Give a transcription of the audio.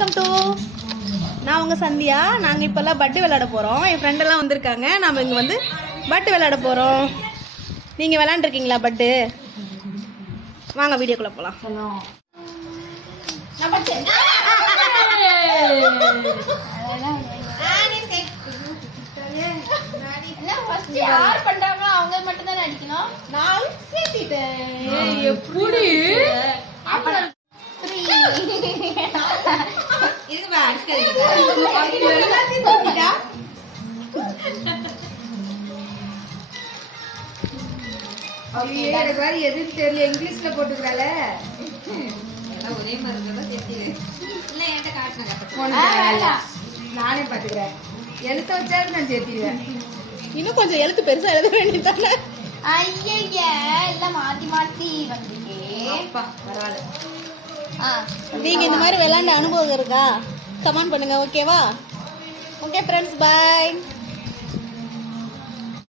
Welcome to நான் உங்கள் சந்தியா. நாங்கள் இப்போல்லாம் பட்டு விளையாட போகிறோம். என் ஃப்ரெண்டெல்லாம் வந்திருக்காங்க. நாம் இங்கே வந்து பட்டு விளையாட போகிறோம். நீங்கள் விளையாண்டுருக்கீங்களா பட்டு? வாங்க வீடியோக்குள்ளே போகலாம். யார் பண்றாங்களோ அவங்க மட்டும் தான் அடிக்கணும். நான் சேர்த்திட்டேன். எப்படி எதுன்னு தெரியல, இங்கிலீஷ்ல போட்டுக்கிறாள. ஒரே மாதிரி நானே பாத்துக்கிறேன். எழுத்த வச்சாலும் நான் சேர்த்திடுவேன். இன்னும் கொஞ்சம் எழுத்து பெருசா எழுத வேண்டியதானே? ஐயா எல்லாம் மாத்தி மாத்தி வந்துட்டே. பரவாயில்ல. நீங்க இந்த மாதிரி விளையாண்ட அனுபவம் இருக்கா? கமெண்ட் பண்ணுங்க. ஓகேவா? Okay friends, by.